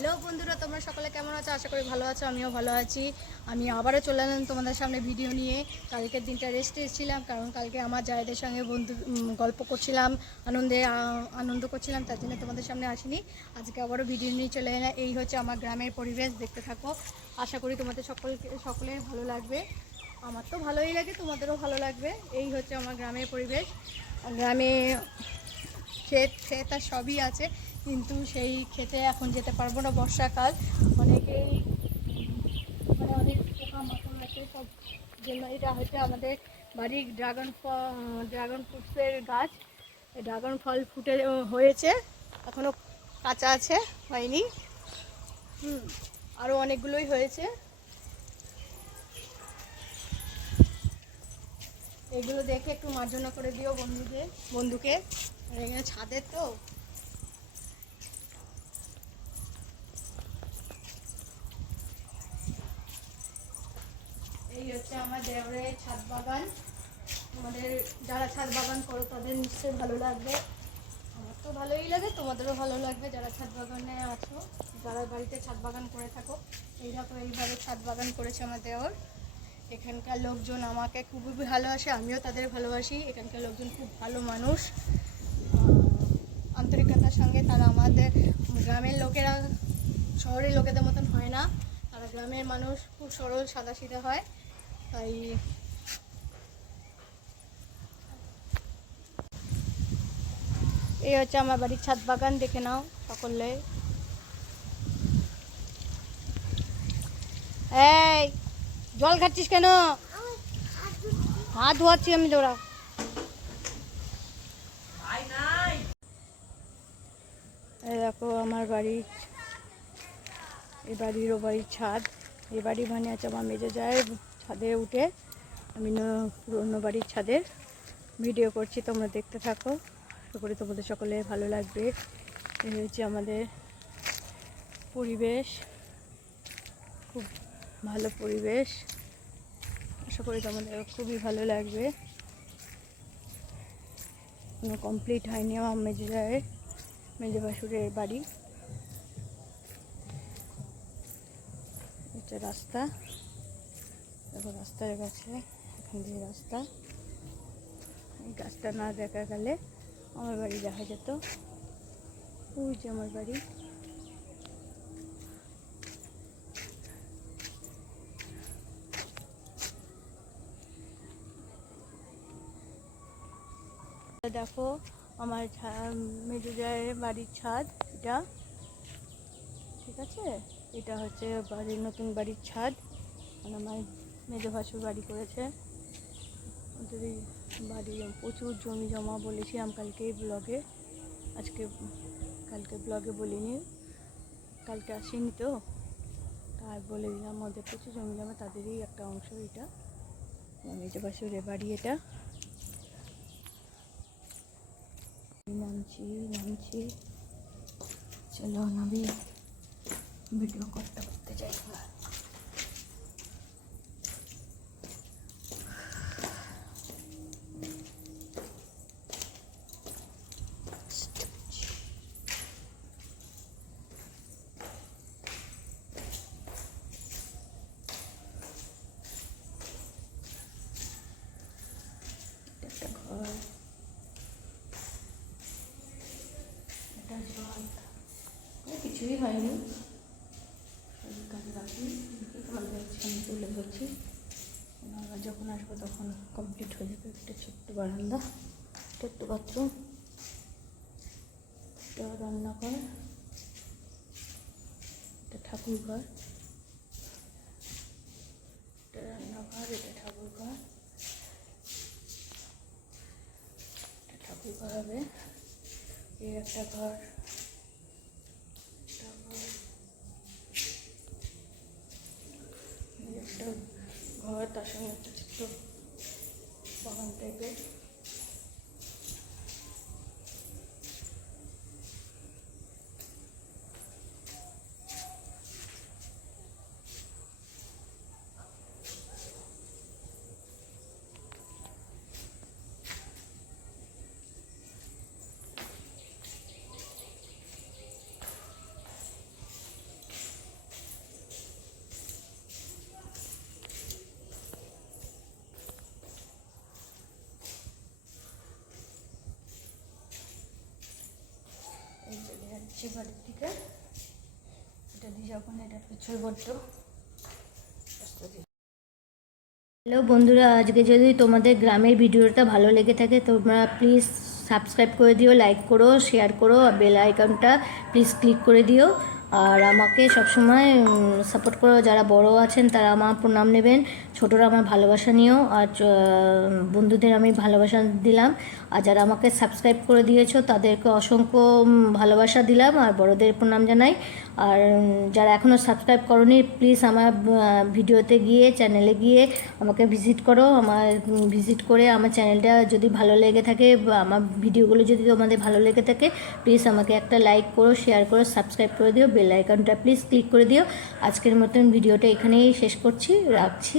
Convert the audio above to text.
Hello বন্ধুরা, তোমরা সকলে কেমন আছো? আশা করি ভালো আছো, আমিও ভালো আছি। আমি আবারও চলে এলাম তোমাদের সামনে ভিডিও নিয়ে। কালকের দিনটা রেস্টে এসেছিলাম, কারণ কালকে আমার জায়দের সঙ্গে বন্ধু গল্প করছিলাম, আনন্দে আনন্দ করছিলাম, তার জন্য তোমাদের সামনে আসিনি। আজকে আবারও ভিডিও নিয়ে চলে এলাম। এই হচ্ছে আমার গ্রামের পরিবেশ, দেখতে থাকো। আশা করি তোমাদের সকলকে, সকলের ভালো লাগবে। আমার তো ভালোই লাগে, তোমাদেরও ভালো লাগবে। এই হচ্ছে আমার গ্রামের পরিবেশ। গ্রামে ক্ষেত ক্ষেত আর সবই আছে। কিন্তু সেই ক্ষেতে এখন যেতে পারব না বর্ষাকাল। অনেকেই মানে অনেক পোকা মাকড় আছে, সব এটা হচ্ছে আমাদের বাড়ির ড্রাগন ড্রাগন ফ্রুটসের গাছ। ড্রাগন ফল ফুটে হয়েছে এখনও কাঁচা আছে, হয়নি। হুম আরও অনেকগুলোই হয়েছে। এগুলো দেখে একটু মার্জনা করে দিও বন্ধুকে বন্ধুকে। এখানে ছাদের তো এই হচ্ছে আমার দেওরের ছাদ বাগান। আমাদের যারা ছাদ বাগান করো, তাদের নিশ্চয়ই ভালো লাগবে। আমার তো ভালোই লাগে, তোমাদেরও ভালো লাগবে যারা ছাদ বাগানে আছো। যারা বাড়িতে ছাদ বাগান করে থাকো এই এইভাবে ছাদ বাগান করেছে আমার দেওর। এখানকার লোকজন আমাকে খুবই ভালোবাসে, আমিও তাদের ভালোবাসি। এখানকার লোকজন খুব ভালো মানুষ। আন্তরিকতার সঙ্গে তারা আমাদের গ্রামের লোকেরা, শহরের লোকেদের মতন হয় না। তারা গ্রামের মানুষ, খুব সরল, সাদাসিধে হয়। তাই এই হচ্ছে আমার বাড়ির ছাদ বাগান, দেখে নাও সকলে। এই, জল খাচ্ছিস কেন? হাত ধোয়াচ্ছি আমি তোরা। এই দেখো, আমার বাড়ি এই বাড়ির ও বাড়ির ছাদ। এই বাড়ি মানে আছে আমার মেজে যায় ছাদে উঠে আমি পুরনো বাড়ির ছাদের ভিডিও করছি, তোমরা দেখতে থাকো। আশা করি তোমাদের সকলে ভালো লাগবে। এই হচ্ছে আমাদের পরিবেশ। খুব ভালো পরিবেশ। আশা করি তোমাদের খুবই ভালো লাগবে। কোনো কমপ্লিট হয়নি আমার মেজে যায় মেজে বাসুরের বাড়ি। হচ্ছে রাস্তা। দেখো রাস্তার কাছে, এখান দিয়ে রাস্তা। এই গাছটা না দেখা গেলে আমার বাড়ি দেখা যেত। ওই যে আমার বাড়ি। দেখো আমার মেজো জায়ের বাড়ির ছাদ, এটা। ঠিক আছে? এটা হচ্ছে বাড়ির নতুন বাড়ির ছাদ। মানে আমার মেজো ভাসুর বাড়ি করেছে। ওদের এই বাড়ি প্রচুর জমি জমা বলেছি বলেছিলাম কালকেই ব্লগে আজকে কালকে ব্লগে বলিনি। কালকে আসিনি তো। তাই বলে দিলাম, ওদের প্রচুর জমি জমা, তাদেরই একটা অংশ এটা। মেজো ভাসুরের বাড়ি এটা। নামছি নামছি। চলো নামি ভিডিও করতে করতে যাই একটা ঘর এটা জল কিছুই হয়নি কাজ বাকি ঘর যাচ্ছি তুলে ধরছি আমরা যখন আসব তখন কমপ্লিট হয়ে যাবে একটা ছোট্ট বারান্দা ছোট্ট বাথরুম এটা রান্নাঘর এটা ঠাকুর ঘর এটা রান্নাঘর এটা ঠাকুর ঘর এটা করাবে এই একটা ঘর। একটা ঘর। একটা ঘর, তার সঙ্গে একটা ছোট্ট বাগান টাইপের বাড়ির থেকে। এটা দিয়ে যখন এটা পিছল বড্ড। হ্যালো বন্ধুরা, আজকে যদি তোমাদের গ্রামের ভিডিওটা ভালো লেগে থাকে, তোমরা প্লিজ সাবস্ক্রাইব করে দিও লাইক করো শেয়ার করো, আর বেল আইকনটা প্লিজ ক্লিক করে দিও। আর আমাকে সবসময় সাপোর্ট করো যারা বড় আছেন তারা আমার প্রণাম নেবেন। ছোটরা আমার ভালোবাসা নিও আর বন্ধুদের আমি ভালোবাসা দিলাম। আর যারা আমাকে সাবস্ক্রাইব করে দিয়েছ তাদেরকে অসংখ্য ভালোবাসা দিলাম আর বড়দের প্রণাম জানাই। আর যারা এখনও সাবস্ক্রাইব করনি প্লিজ আমার ভিডিওতে গিয়ে চ্যানেলে গিয়ে আমাকে ভিজিট করো। আমার ভিজিট করে আমার চ্যানেলটা যদি ভালো লেগে থাকে আমার ভিডিওগুলো যদি তোমাদের ভালো লেগে থাকে প্লিজ আমাকে একটা লাইক করো শেয়ার করো সাবস্ক্রাইব করে দিও। বেল আইকনটা প্লিজ ক্লিক করে দিও। আজকের মতন ভিডিওটা এখানেই শেষ করছি। রাখছি।